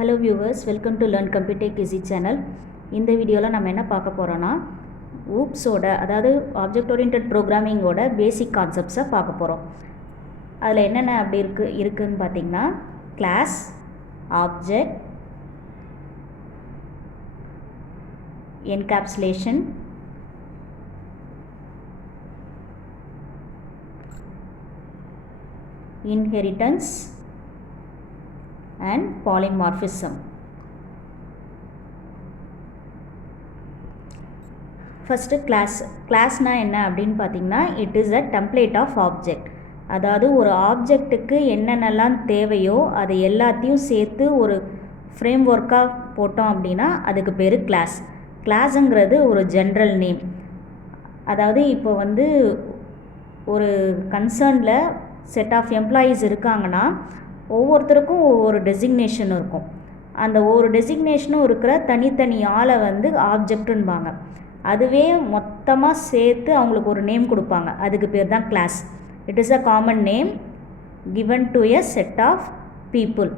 Hello viewers, welcome to learn computer easy channel. இந்த வீடியோவில் நம்ம என்ன பார்க்க போகிறோன்னா ஊப்ஸோட அதாவது ஆப்ஜெக்ட் ஓரியன்டட் ப்ரோக்ராமிங்கோட பேசிக் கான்செப்ட்ஸை பார்க்க போகிறோம். அதில் என்னென்ன அப்படி இருக்குதுன்னு பார்த்திங்கன்னா class, object, encapsulation, inheritance and polymorphism. First கிளாஸ்னா என்ன அப்படின்னு பார்த்தீங்கன்னா it is a template of object. அதாவது ஒரு ஆப்ஜெக்ட்டுக்கு என்னென்னலாம் தேவையோ அதை எல்லாத்தையும் சேர்த்து ஒரு ஃப்ரேம் ஒர்க்காக போட்டோம் அப்படின்னா அதுக்கு பேர் கிளாஸ். கிளாஸுங்கிறது ஒரு ஜென்ரல் நேம். அதாவது இப்போ ஒரு கன்சர்னில் செட் ஆஃப் எம்ப்ளாயீஸ் இருக்காங்கன்னா ஒவ்வொருத்தருக்கும் ஒவ்வொரு டெசிக்னேஷன் இருக்கும். அந்த ஒவ்வொரு டெசிக்னேஷனும் இருக்கிற தனித்தனி ஆளை ஆப்ஜெக்ட்டுன்பாங்க. அதுவே மொத்தமாக சேர்த்து அவங்களுக்கு ஒரு நேம் கொடுப்பாங்க. அதுக்கு பேர் தான் class. It is a common name given to a set of people.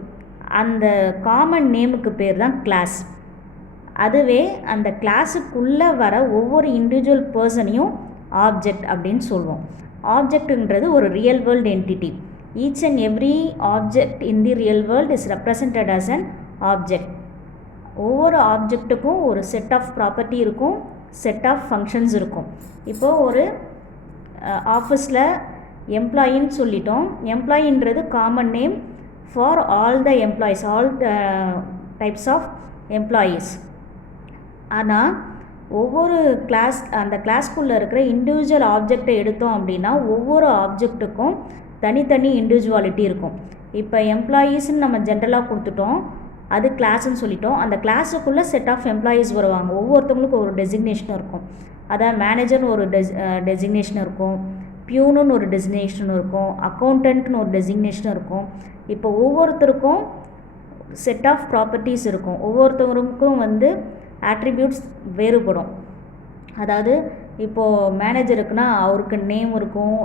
அந்த காமன் நேமுக்கு பேர் தான் கிளாஸ். அதுவே அந்த கிளாஸுக்குள்ளே வர ஒவ்வொரு இண்டிவிஜுவல் பர்சனையும் ஆப்ஜெக்ட் அப்படின்னு சொல்லுவோம். ஆப்ஜெக்ட்டுன்றது ஒரு real world entity. Each and every object in the real world is represented as an object. ஒவ்வொரு ஆப்ஜெக்ட்டுக்கும் ஒரு செட் ஆஃப் ப்ராப்பர்ட்டி இருக்கும், செட் ஆஃப் ஃபங்க்ஷன்ஸ் இருக்கும். இப்போது ஒரு ஆஃபீஸில் எம்ப்ளாயின்னு சொல்லிட்டோம். எம்ப்ளாயின்றது common name for all the employees, all the types of employees. ஆனால் ஒவ்வொரு அந்த கிளாஸ்க்குள்ளே இருக்கிற இண்டிவிஜுவல் ஆப்ஜெக்டை எடுத்தோம் அப்படின்னா ஒவ்வொரு ஆப்ஜெக்ட்டுக்கும் தனித்தனி இண்டிவிஜுவாலிட்டி இருக்கும். இப்போ எம்ப்ளாயீஸ்ன்னு நம்ம ஜென்ரலாக கொடுத்துட்டோம், அது கிளாஸ்ன்னு சொல்லிட்டோம். அந்த கிளாஸுக்குள்ளே செட் ஆஃப் எம்ப்ளாயீஸ் வருவாங்க. ஒவ்வொருத்தவங்களுக்கும் ஒரு டெசிக்னேஷன் இருக்கும். அதாவது மேனேஜர்னு ஒரு டெசிக்னேஷன் இருக்கும், பியூனுன்னு ஒரு டெசிக்னேஷன் இருக்கும், அக்கௌண்டன்ட்னு ஒரு டெசிக்னேஷன் இருக்கும். இப்போ ஒவ்வொருத்தருக்கும் செட் ஆஃப் ப்ராப்பர்ட்டிஸ் இருக்கும். ஒவ்வொருத்தவருக்கும் ஆட்ரிபியூட்ஸ் வேறுபடும். அதாவது இப்போது மேனேஜருக்குன்னா அவருக்கு நேம் இருக்கும்,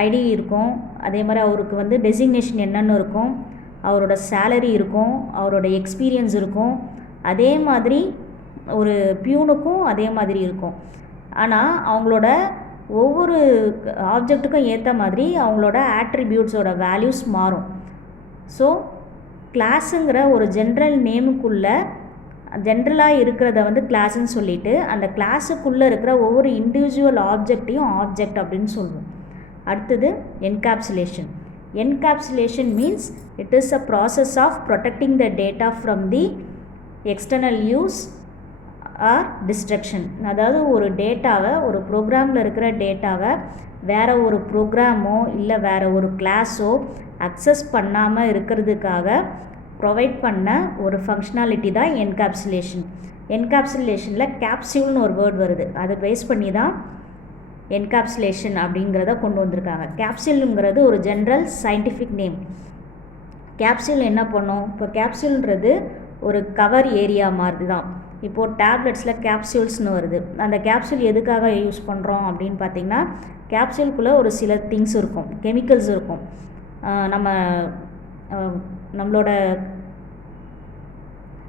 ஐடி இருக்கும். அதே மாதிரி அவருக்கு டெசிக்னேஷன் என்னென்னு இருக்கும், அவரோட சேலரி இருக்கும், அவரோட எக்ஸ்பீரியன்ஸ் இருக்கும். அதே மாதிரி ஒரு பியூனுக்கும் அதே மாதிரி இருக்கும். ஆனால் அவங்களோட ஒவ்வொரு ஆப்ஜெக்ட்டுக்கும் ஏற்ற மாதிரி அவங்களோட ஆட்ரிபியூட்ஸோட வேல்யூஸ் மாறும். ஸோ கிளாஸுங்கிற ஒரு ஜென்ரல் நேமுக்குள்ளே ஜென்ரலாக இருக்கிறத கிளாஸுன்னு சொல்லிவிட்டு அந்த கிளாஸுக்குள்ளே இருக்கிற ஒவ்வொரு இண்டிவிஜுவல் ஆப்ஜெக்டையும் ஆப்ஜெக்ட் அப்படின்னு சொல்லுவோம். அடுத்தது encapsulation. Encapsulation means it is a process of protecting the data from the external use or destruction. அதாவது ஒரு டேட்டாவை, ஒரு ப்ரோக்ராமில் இருக்கிற டேட்டாவை வேறு ஒரு ப்ரோக்ராமோ இல்லை வேறு ஒரு கிளாஸோ அக்சஸ் பண்ணாமல் இருக்கிறதுக்காக ப்ரொவைட் பண்ண ஒரு ஃபங்க்ஷனாலிட்டி தான் என்கேப்சுலேஷன். என்கேப்சுலேஷனில் கேப்சியூல்னு ஒரு வேர்ட் வருது. அதை பேஸ் பண்ணி தான் என்கேப்சுலேஷன் அப்படிங்கிறத கொண்டு வந்திருக்காங்க. கேப்சூலுங்கிறது ஒரு ஜென்ரல் சயின்டிஃபிக் நேம். கேப்சூல் என்ன பண்ணும்? இப்போ கேப்சூல்ன்றது ஒரு கவர் ஏரியா மாதிரி தான். இப்போது டேப்லெட்ஸில் கேப்சூல்ஸ்னு வருது. அந்த கேப்சூல் எதுக்காக யூஸ் பண்ணுறோம் அப்படின்னு பார்த்திங்கன்னா கேப்சூலுக்குள்ளே ஒரு சில திங்ஸ் இருக்கும், கெமிக்கல்ஸ் இருக்கும். நம்மளோட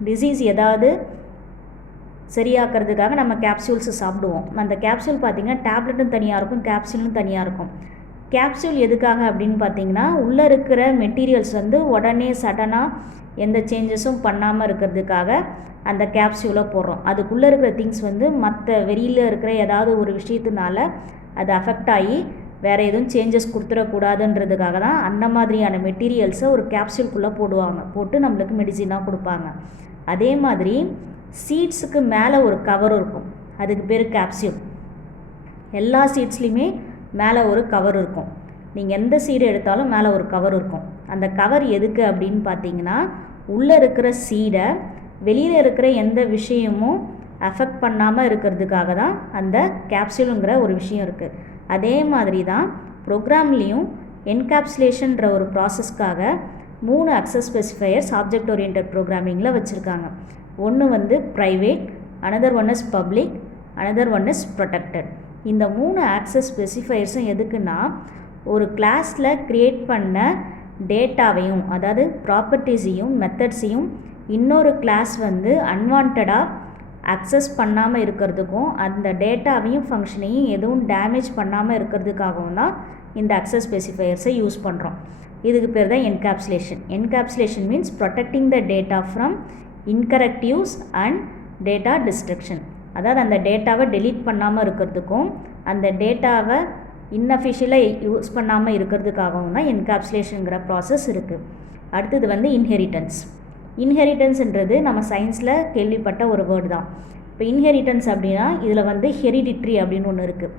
டிசீஸ் ஏதாவது சரியாக்கிறதுக்காக நம்ம கேப்சூல்ஸை சாப்பிடுவோம். அந்த கேப்சூல் பார்த்திங்கன்னா டேப்லெட்டும் தனியாக இருக்கும், கேப்சூலும் தனியாக இருக்கும். கேப்சூல் எதுக்காக அப்படின்னு பார்த்திங்கன்னா உள்ளே இருக்கிற மெட்டீரியல்ஸ் உடனே சடனாக எந்த சேஞ்சஸும் பண்ணாமல் இருக்கிறதுக்காக அந்த கேப்சூலை போடுறோம். அதுக்குள்ளே இருக்கிற திங்ஸ் மற்ற வெளியில் இருக்கிற ஏதாவது ஒரு விஷயத்தினால அது அஃபெக்ட் ஆகி வேறு எதுவும் சேஞ்சஸ் கொடுத்துடக்கூடாதுன்றதுக்காக தான் அந்த மாதிரியான மெட்டீரியல்ஸை ஒரு கேப்சூலுக்குள்ளே போட்டு நம்மளுக்கு மெடிசினாக கொடுப்பாங்க. அதே மாதிரி சீட்ஸுக்கு மேலே ஒரு கவர் இருக்கும், அதுக்கு பேர் கேப்சியூல். எல்லா சீட்ஸ்லேயுமே மேலே ஒரு கவர் இருக்கும். நீங்கள் எந்த சீடு எடுத்தாலும் மேலே ஒரு கவர் இருக்கும். அந்த கவர் எதுக்கு அப்படின்னு பார்த்தீங்கன்னா உள்ளே இருக்கிற சீடை வெளியில் இருக்கிற எந்த விஷயமும் அஃபெக்ட் பண்ணாமல் இருக்கிறதுக்காக தான் அந்த கேப்சியூலுங்கிற ஒரு விஷயம் இருக்குது. அதே மாதிரி தான் ப்ரோக்ராம்லேயும் என்கேப்சுலேஷன்ற ஒரு ப்ராசஸ்க்காக 3 அக்சஸ் ஸ்பெசிஃபையர்ஸ் ஆப்ஜெக்ட் ஓரியன்டட் ப்ரோக்ராமிங்கில் வச்சுருக்காங்க. ஒன்று private, another one is public, another one is protected. இந்த 3 ஆக்சஸ் ஸ்பெசிஃபையர்ஸும் எதுக்குன்னா ஒரு கிளாஸில் க்ரியேட் பண்ண டேட்டாவையும் அதாவது ப்ராப்பர்ட்டிஸையும் மெத்தட்ஸையும் இன்னொரு கிளாஸ் வந்து அன்வான்டாக அக்சஸ் பண்ணாமல் இருக்கிறதுக்கும் அந்த டேட்டாவையும் ஃபங்க்ஷனையும் எதுவும் டேமேஜ் பண்ணாமல் இருக்கிறதுக்காகவும் தான் இந்த அக்சஸ் ஸ்பெசிஃபையர்ஸை யூஸ் பண்ணுறோம். இதுக்கு பேர் தான் encapsulation. Encapsulation means protecting the data from incorrect use and data destruction. அதாவது அந்த டேட்டாவை டெலீட் பண்ணாமல் இருக்கிறதுக்கும் அந்த டேட்டாவை இன்னஃபிஷியலாக யூஸ் பண்ணாமல் இருக்கிறதுக்காகவும் தான் என்கேப்சுலேஷனுங்கிற ப்ராசஸ் இருக்குது. அடுத்தது வந்து இன்ஹெரிட்டன்ஸ். இன்ஹெரிட்டன்ஸ்ன்றது நம்ம சயின்ஸில் கேள்விப்பட்ட ஒரு வேர்டு தான். இப்போ இன்ஹெரிட்டன்ஸ் அப்படின்னா இதில் வந்து ஹெரிடிட்ரி அப்படின்னு ஒன்று இருக்குது.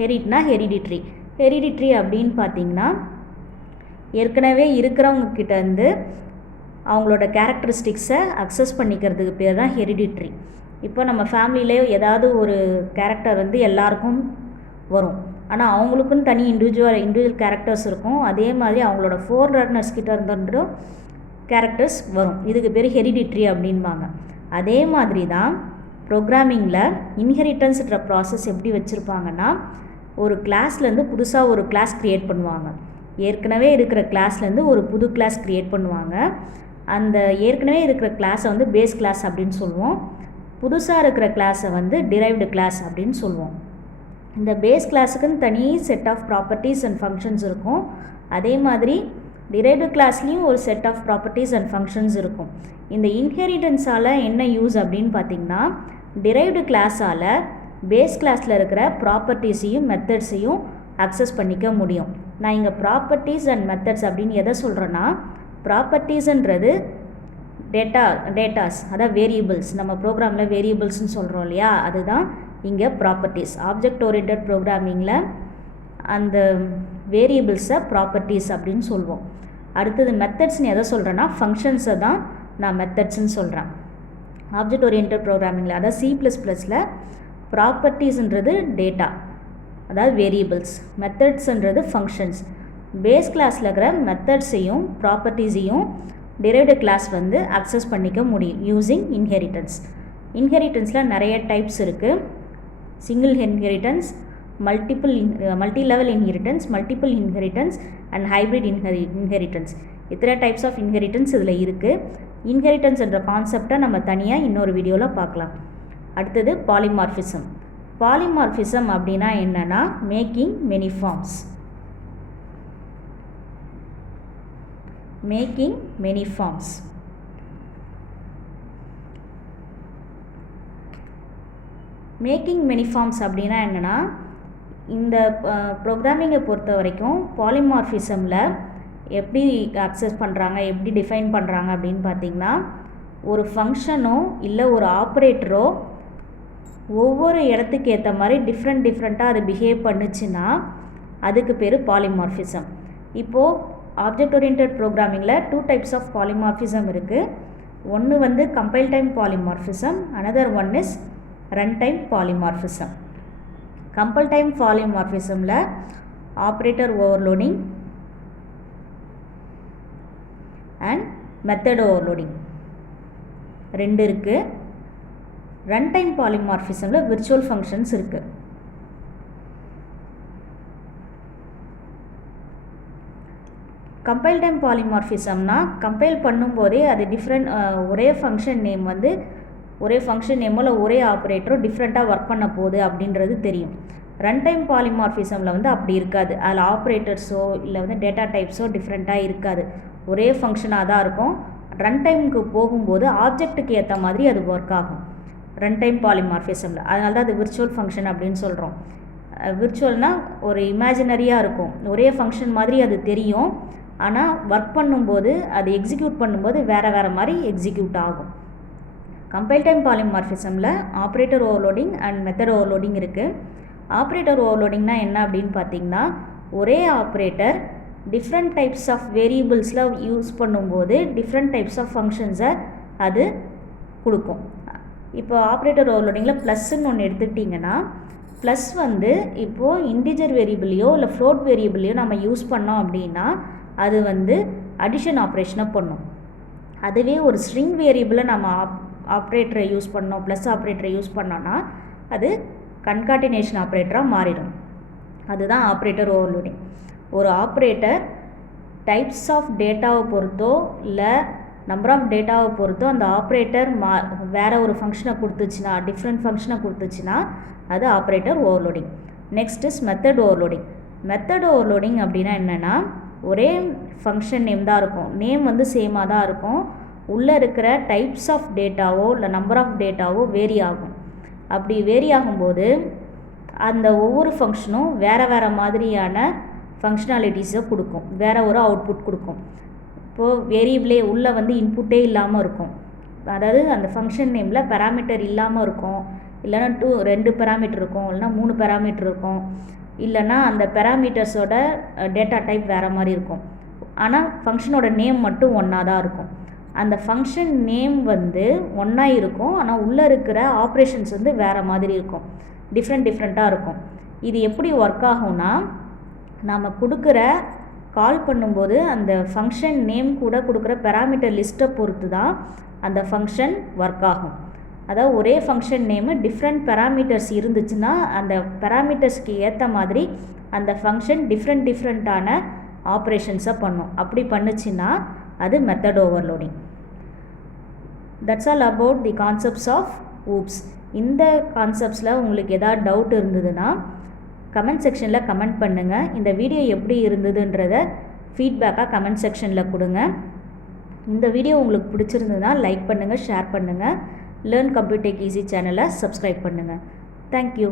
ஹெரிட்னா ஹெரிடிட்ரி அப்படின்னு பார்த்திங்கன்னா ஏற்கனவே இருக்கிறவங்க கிட்டேருந்து அவங்களோட கேரக்டரிஸ்டிக்ஸை அக்சஸ் பண்ணிக்கிறதுக்கு பேர் தான் ஹெரிடிட்ரி. இப்போ நம்ம ஃபேமிலியிலே ஏதாவது ஒரு கேரக்டர் வந்து எல்லாருக்கும் வரும், ஆனால் அவங்களுக்குன்னு தனி இண்டிவிஜுவல் கேரக்டர்ஸ் இருக்கும். அதே மாதிரி அவங்களோட ஃபோர் ரன்னர்ஸ் கிட்ட இருந்துன்ற கேரக்டர்ஸ் வரும். இதுக்கு பேர் ஹெரிடிட்ரி அப்படின்பாங்க. அதே மாதிரி தான் ப்ரோக்ராமிங்கில் இன்ஹெரிட்டன்ஸ்ன்ற ப்ராசஸ் எப்படி வச்சுருப்பாங்கன்னா, ஒரு கிளாஸ்லேருந்து புதுசாக ஒரு கிளாஸ் க்ரியேட் பண்ணுவாங்க. ஏற்கனவே இருக்கிற கிளாஸ்லேருந்து ஒரு புது கிளாஸ் க்ரியேட் பண்ணுவாங்க. அந்த ஏற்கனவே இருக்கிற கிளாஸை வந்து பேஸ் கிளாஸ் அப்படின்னு சொல்லுவோம். புதுசாக இருக்கிற கிளாஸை வந்து டிரைவ்டு கிளாஸ் அப்படின்னு சொல்லுவோம். இந்த பேஸ் கிளாஸுக்குன்னு தனி set of properties and functions இருக்கும். அதே மாதிரி டிரைவ்டு கிளாஸ்லேயும் ஒரு set of properties and functions இருக்கும். இந்த இன்ஹெரிட்டன்ஸால் என்ன யூஸ் அப்படின்னு பார்த்திங்கன்னா, டிரைவ்டு கிளாஸால் பேஸ் கிளாஸில் இருக்கிற ப்ராப்பர்ட்டிஸையும் மெத்தட்ஸையும் அக்சஸ் பண்ணிக்க முடியும். நான் இங்கே ப்ராப்பர்ட்டிஸ் அண்ட் மெத்தட்ஸ் அப்படின்னு எதை சொல்கிறேன்னா, ப்ராப்பர்ட்டிஸ்ன்றது டேட்டாஸ் அதாவது வேரியபிள்ஸ். நம்ம ப்ரோக்ராமில் வேரியபிள்ஸ்னு சொல்கிறோம் இல்லையா, அதுதான் இங்கே ப்ராப்பர்ட்டிஸ். ஆப்ஜெக்ட் ஓரியன்டட் ப்ரோக்ராமிங்கில் அந்த வேரியபிள்ஸை ப்ராப்பர்ட்டிஸ் அப்படின்னு சொல்லுவோம். அடுத்தது மெத்தட்ஸ்னு எதை சொல்கிறேன்னா, ஃபங்க்ஷன்ஸை தான் நான் மெத்தட்ஸ்ன்னு சொல்கிறேன். ஆப்ஜெக்ட் ஓரியன்டட் ப்ரோக்ராமிங்கில் அதாவது C++ல் ப்ராப்பர்ட்டிஸ்ன்றது டேட்டா அதாவது வேரியபிள்ஸ், மெத்தட்ஸ்ன்றது ஃபங்க்ஷன்ஸ். பேஸ் கிளாஸில் இருக்கிற மெத்தட்ஸையும் ப்ராப்பர்ட்டிஸையும் டிரைவ்டு கிளாஸ் வந்து அக்சஸ் பண்ணிக்க முடியும் யூஸிங் இன்ஹெரிட்டன்ஸ். இன்ஹெரிட்டன்ஸில் நிறைய டைப்ஸ் இருக்குது. Single inheritance, multi level inheritance, multiple inheritance and hybrid inheritance. இத்தனை டைப்ஸ் ஆஃப் இன்ஹெரிட்டன்ஸ் இதில் இருக்குது. இன்ஹெரிட்டன்ஸ் என்ற கான்செப்டை நம்ம தனியாக இன்னொரு வீடியோவில் பார்க்கலாம். அடுத்தது பாலிமார்ஃபிசம். பாலிமார்ஃபிசம் அப்படின்னா என்னென்னா, making many forms. Making many forms. Making many forms அப்படின்னா என்னென்னா, இந்த ப்ரோக்ராமிங்கை பொறுத்த வரைக்கும் பாலிமார்ஃபிசமில் எப்படி அக்சஸ் பண்ணுறாங்க, எப்படி டிஃபைன் பண்ணுறாங்க அப்படின்னு பார்த்திங்கன்னா, ஒரு ஃபங்க்ஷனோ இல்லை ஒரு ஆப்ரேட்டரோ ஒவ்வொரு இடத்துக்கு ஏற்ற மாதிரி டிஃப்ரெண்ட்டாக அது பிஹேவ் பண்ணுச்சுன்னா அதுக்கு பேர் பாலிமார்ஃபிசம். இப்போது ஆப்ஜெக்ட் ஓரியன்டட் ப்ரோக்ராமிங்கில் 2 டைப்ஸ் ஆஃப் பாலிமார்ஃபிசம் இருக்குது. ஒன்று வந்து compile time polymorphism, another one is run time polymorphism. Compile time பாலிமார்ஃபிசமில் operator overloading and method overloading ரெண்டு இருக்குது. ரன் டைம் பாலிமார்ஃபிசமில் விர்ச்சுவல் ஃபங்க்ஷன்ஸ் இருக்குது. கம்பைல் டைம் பாலிமார்ஃபிசம்னா கம்பைல் பண்ணும்போதே அது டிஃப்ரெண்ட் ஒரே ஃபங்க்ஷன் நேம் வந்து ஒரே ஃபங்க்ஷன் நேமோ ஒரே ஆப்ரேட்டரோ டிஃப்ரெண்ட்டாக ஒர்க் பண்ண போகுது அப்படின்றது தெரியும். ரன் டைம் பாலிமார்ஃபிசமில் வந்து அப்படி இருக்காது. அதில் ஆப்ரேட்டர்ஸோ இல்லை வந்து டேட்டா டைப்ஸோ டிஃப்ரெண்ட்டாக இருக்காது. ஒரே ஃபங்க்ஷனாக தான் இருக்கும். ரன் டைமுக்கு போகும்போது ஆப்ஜெக்ட்டுக்கு ஏற்ற மாதிரி அது ஒர்க் ஆகும் ரன் டைம் பாலிமார்ஃபிசமில். அதனால தான் அது விர்ச்சுவல் ஃபங்க்ஷன் அப்படின்னு சொல்கிறோம். விர்ச்சுவல்னால் ஒரு இமேஜினரியாக இருக்கும். ஒரே ஃபங்க்ஷன் மாதிரி அது தெரியும், ஆனால் ஒர்க் பண்ணும்போது அது எக்ஸிக்யூட் பண்ணும்போது வேறு மாதிரி எக்ஸிக்யூட் ஆகும். கம்பைல் டைம் பாலிமார்ஃபிசமில் operator overloading and method overloading இருக்குது. ஆப்ரேட்டர் ஓவர்லோடிங்னா என்ன அப்படின்னு பார்த்திங்கன்னா, ஒரே ஆப்ரேட்டர் டிஃப்ரெண்ட் டைப்ஸ் ஆஃப் வேரியபிள்ஸில் யூஸ் பண்ணும்போது டிஃப்ரெண்ட் டைப்ஸ் ஆஃப் ஃபங்க்ஷன்ஸை அது கொடுக்கும். இப்போ ஆப்ரேட்டர் ஓவர்லோடிங்கில் ப்ளஸ்ன்னு ஒன்று எடுத்துக்கிட்டிங்கன்னா, ப்ளஸ் வந்து இப்போது இன்டிஜர் வேரியபிளையோ இல்லை ஃப்ளோட் வேரியபிளையோ நம்ம யூஸ் பண்ணோம் அப்படின்னா அது வந்து அடிஷன் ஆப்ரேஷனை பண்ணும். அதுவே ஒரு ஸ்ட்ரிங் வேரியபிளை நம்ம ஆப்ரேட்டரை யூஸ் பண்ணோம், ப்ளஸ் ஆப்ரேட்டரை யூஸ் பண்ணோன்னா அது கன்காட்டினேஷன் ஆப்ரேட்டராக மாறிடும். அதுதான் ஆப்ரேட்டர் ஓவர்லோடிங். ஒரு ஆப்ரேட்டர் டைப்ஸ் ஆஃப் டேட்டாவை பொறுத்தோ இல்லை நம்பர் ஆஃப் டேட்டாவை பொறுத்தோ அந்த ஆப்ரேட்டர் வேறு ஒரு ஃபங்க்ஷனை கொடுத்துச்சுன்னா, டிஃப்ரெண்ட் ஃபங்க்ஷனை கொடுத்துச்சுன்னா அது operator overloading. Next is method overloading. Method overloading அப்படின்னா என்னென்னா, ஒரே ஃபங்க்ஷன் நேம் தான் இருக்கும், நேம் வந்து சேமாக தான் இருக்கும், உள்ளே இருக்கிற டைப்ஸ் ஆஃப் டேட்டாவோ இல்லை நம்பர் ஆஃப் டேட்டாவோ வேரி ஆகும். அப்படி வேரி ஆகும்போது அந்த ஒவ்வொரு ஃபங்க்ஷனும் வேறு மாதிரியான ஃபங்க்ஷனாலிட்டிஸை கொடுக்கும், வேறு ஒரு அவுட்புட் கொடுக்கும். இப்போது வேரியபிளே உள்ளே வந்து இன்புட்டே இல்லாமல் இருக்கும், அதாவது அந்த ஃபங்க்ஷன் நேமில் பேராமீட்டர் இல்லாமல் இருக்கும், இல்லைன்னா 2 பேராமீட்டர் இருக்கும், இல்லைனா 3 பேராமீட்டர் இருக்கும், இல்லைன்னா அந்த பேராமீட்டர்ஸோட டேட்டா டைப் வேறு மாதிரி இருக்கும். ஆனால் ஃபங்க்ஷனோட நேம் மட்டும் ஒன்றா தான் இருக்கும். அந்த ஃபங்க்ஷன் நேம் வந்து ஒன்றா இருக்கும், ஆனால் உள்ளே இருக்கிற ஆப்ரேஷன்ஸ் வந்து வேறு மாதிரி இருக்கும், டிஃப்ரெண்ட்டாக இருக்கும். இது எப்படி ஒர்க் ஆகும்னா, நாம் கொடுக்குற கால் பண்ணும்போது அந்த ஃபங்க்ஷன் நேம் கூட கொடுக்குற பேராமீட்டர் லிஸ்ட்டை பொறுத்து தான் அந்த ஃபங்க்ஷன் ஒர்க் ஆகும். அதாவது ஒரே ஃபங்க்ஷன் நேமு டிஃப்ரெண்ட் பேராமீட்டர்ஸ் இருந்துச்சுன்னா அந்த பேராமீட்டர்ஸ்க்கு ஏற்ற மாதிரி அந்த ஃபங்க்ஷன் டிஃப்ரெண்ட்டான ஆப்ரேஷன்ஸை பண்ணும். அப்படி பண்ணுச்சுன்னா அது method overloading. That's all about the concepts of OOPs. இந்த கான்செப்ட்ஸில் உங்களுக்கு எதாவது டவுட் இருந்ததுன்னா கமெண்ட் செக்ஷனில் கமெண்ட் பண்ணுங்கள். இந்த வீடியோ எப்படி இருந்ததுன்றதை ஃபீட்பேக்காக கமெண்ட் செக்ஷனில் கொடுங்க. இந்த வீடியோ உங்களுக்கு பிடிச்சிருந்ததுன்னா லைக் பண்ணுங்கள், ஷேர் பண்ணுங்கள். லேர்ன் கம்ப்யூட்டர் டெக் ஈஸி சேனலை சப்ஸ்கிரைப் பண்ணுங்கள். தேங்க்யூ.